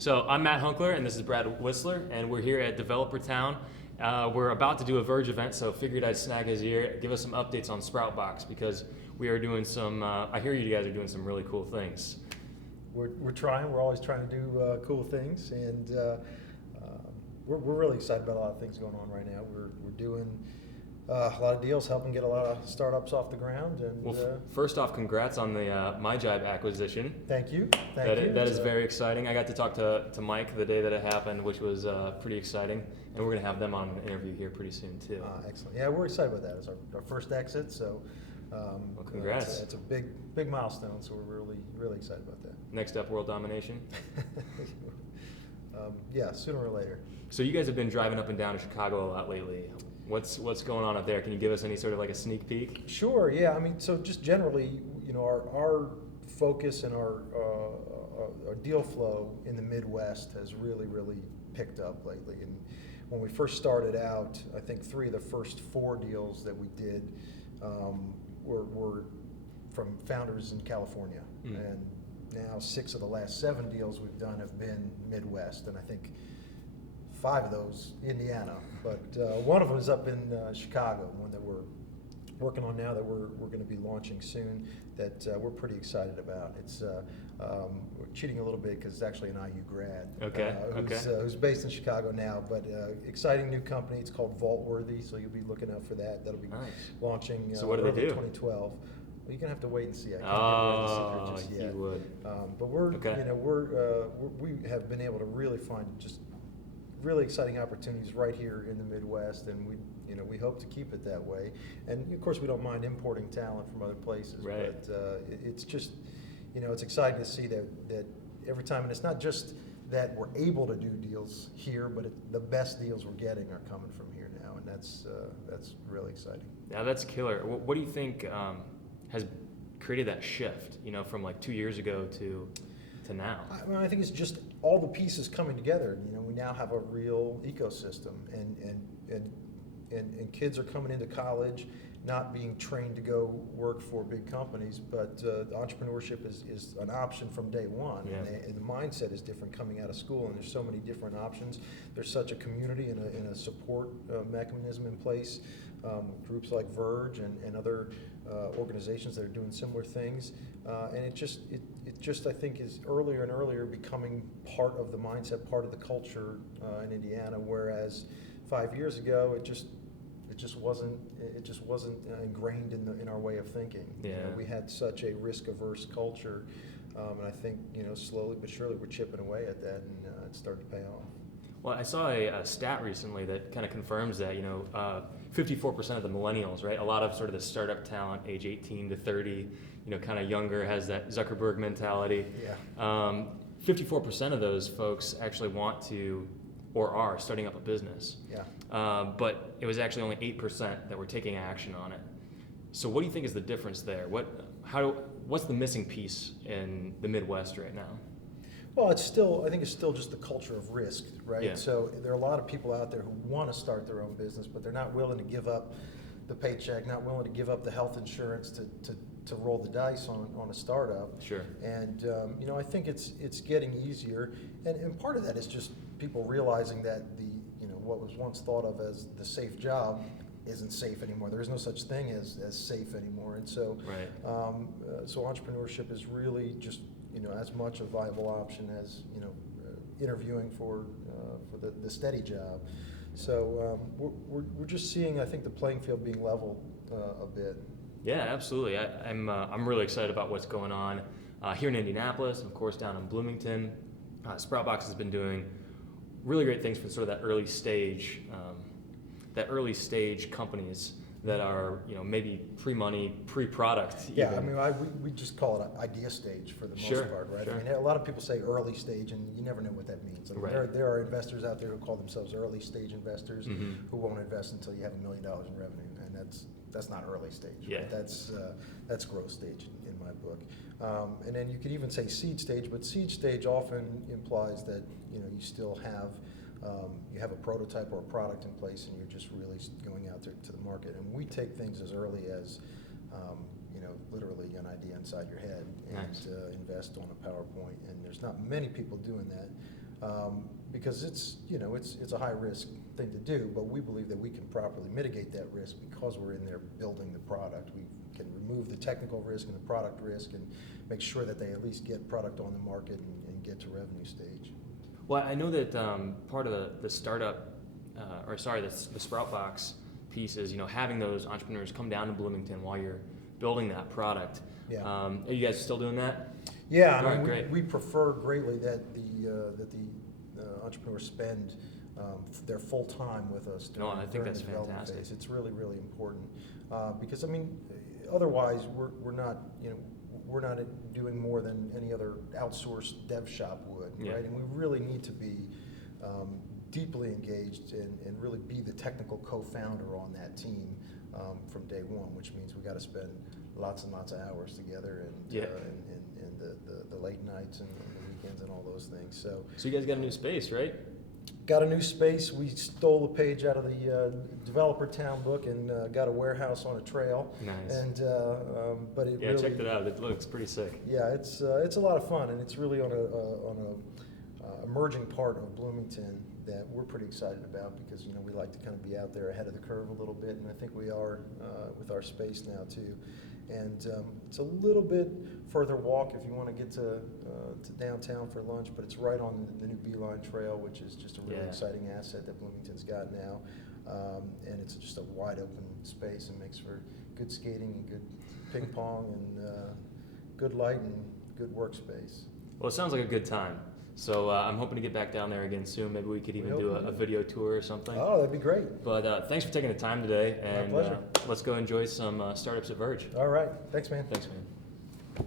So I'm Matt Hunkler, and this is Brad Whistler, and we're here at Developer Town. We're about to do a Verge event, so figured I'd snag his ear, give us some updates on SproutBox, because we are doing some, I hear you guys are doing some really cool things. We're trying. We're always trying to do cool things, and we're really excited about a lot of things going on right now. We're doing a lot of deals, helping get a lot of startups off the ground. And well, first off, congrats on the MyJibe acquisition. Thank you. That is very exciting. I got to talk to Mike the day that it happened, which was pretty exciting, and we're going to have them on an interview here pretty soon too. Excellent. Yeah, we're excited about that. It's our first exit, so well, congrats. It's a big milestone, so we're really excited about that. Next up, world domination. Yeah, sooner or later. So you guys have been driving up and down to Chicago a lot lately. What's going on up there? Can you give us any sort of like a sneak peek? Sure. Yeah. I mean, so just generally, our focus and our deal flow in the Midwest has really picked up lately. And when we first started out, I think 3 of the first 4 deals that we did were from founders in California, and now 6 of the last 7 deals we've done have been Midwest, and I think 5 of those Indiana, but one of them is up in Chicago, one that we're working on now that we're going to be launching soon, that we're pretty excited about. It's we're cheating a little bit because it's actually an IU grad, who's based in Chicago now, but exciting new company. It's called Vaultworthy, so you'll be looking out for that. That'll be launching so what do they do? 2012. Well, you're gonna have to wait and see. I can't give away the secret just yet. You would. But we have been able to really find just really exciting opportunities right here in the Midwest, and we hope to keep it that way. And of course, we don't mind importing talent from other places, right. But it's just, it's exciting to see that every time, and it's not just that we're able to do deals here, but the best deals we're getting are coming from here now, and that's really exciting. Yeah, that's killer. What do you think has created that shift, from like 2 years ago to now? I think it's just all the pieces coming together. We now have a real ecosystem, and kids are coming into college not being trained to go work for big companies, but entrepreneurship is an option from day one. Yeah. And the mindset is different coming out of school, and there's so many different options. There's such a community and a support mechanism in place. Groups like Verge and other organizations that are doing similar things, and it just I think is earlier and earlier becoming part of the mindset, part of the culture in Indiana. Whereas 5 years ago, it just wasn't ingrained in our way of thinking. Yeah. We had such a risk-averse culture, and I think slowly but surely we're chipping away at that, and it's starting to pay off. Well, I saw a stat recently that kind of confirms that, 54% of the millennials, right? A lot of sort of the startup talent, age 18 to 30, kind of younger, has that Zuckerberg mentality. Yeah. 54% of those folks actually want to or are starting up a business. Yeah. But it was actually only 8% that were taking action on it. So what do you think is the difference there? What's the missing piece in the Midwest right now? Well, I think it's still just the culture of risk, right? Yeah. So there are a lot of people out there who want to start their own business, but they're not willing to give up the paycheck, not willing to give up the health insurance to roll the dice on a startup. Sure. And I think it's getting easier, and part of that is just people realizing that what was once thought of as the safe job isn't safe anymore. There is no such thing as safe anymore, and so right. So entrepreneurship is really just as much a viable option as interviewing for the steady job. So we're just seeing, I think, the playing field being leveled a bit. Yeah, absolutely. I'm really excited about what's going on here in Indianapolis, and of course down in Bloomington. SproutBox has been doing really great things for sort of that early stage companies that are maybe pre-money, pre-product. Yeah, even. I mean, we just call it idea stage for the most part, right? Sure. I mean, a lot of people say early stage, and you never know what that means. I mean, right. There are investors out there who call themselves early stage investors, who won't invest until you have $1 million in revenue, and that's not early stage. Yeah. Right? That's growth stage in my book. And then you could even say seed stage, but seed stage often implies that you still have you have a prototype or a product in place, and you're just really going out there to the market. And we take things as early as literally an idea inside your head and nice. Invest on a PowerPoint. And there's not many people doing that. because it's a high risk thing to do, but we believe that we can properly mitigate that risk because we're in there building the product. We can remove the technical risk and the product risk and make sure that they at least get product on the market and get to revenue stage. Well, I know that part of the startup, the SproutBox piece is, having those entrepreneurs come down to Bloomington while you're building that product. Yeah. Are you guys still doing that? Yeah, All right, great. we prefer greatly that the entrepreneurs spend their full time with us during, I think during that's the development fantastic. phase. It's really, really important because otherwise we're not doing more than any other outsourced dev shop would, Yeah. right? And we really need to be deeply engaged and really be the technical co-founder on that team from day one, which means we got to spend lots and lots of hours together and the late nights and the weekends and all those things. So you guys got a new space, right? got a new space. We stole a page out of the Developer Town book and got a warehouse on a trail. Nice. And but it Yeah, really, I checked it out. It looks pretty sick. yeah, it's a lot of fun, and it's really on a emerging part of Bloomington that we're pretty excited about because we like to kind of be out there ahead of the curve a little bit, and I think we are with our space now too. And it's a little bit further walk if you want to get to downtown for lunch, but it's right on the new Beeline Trail, which is just a really exciting asset that Bloomington's got now. And it's just a wide open space and makes for good skating and good ping pong and good light and good workspace. Well, it sounds like a good time. So I'm hoping to get back down there again soon. Maybe we could even do a video tour or something. Oh, that'd be great. But thanks for taking the time today. And My pleasure. let's go enjoy some startups at Verge. All right. Thanks, man. Thanks, man.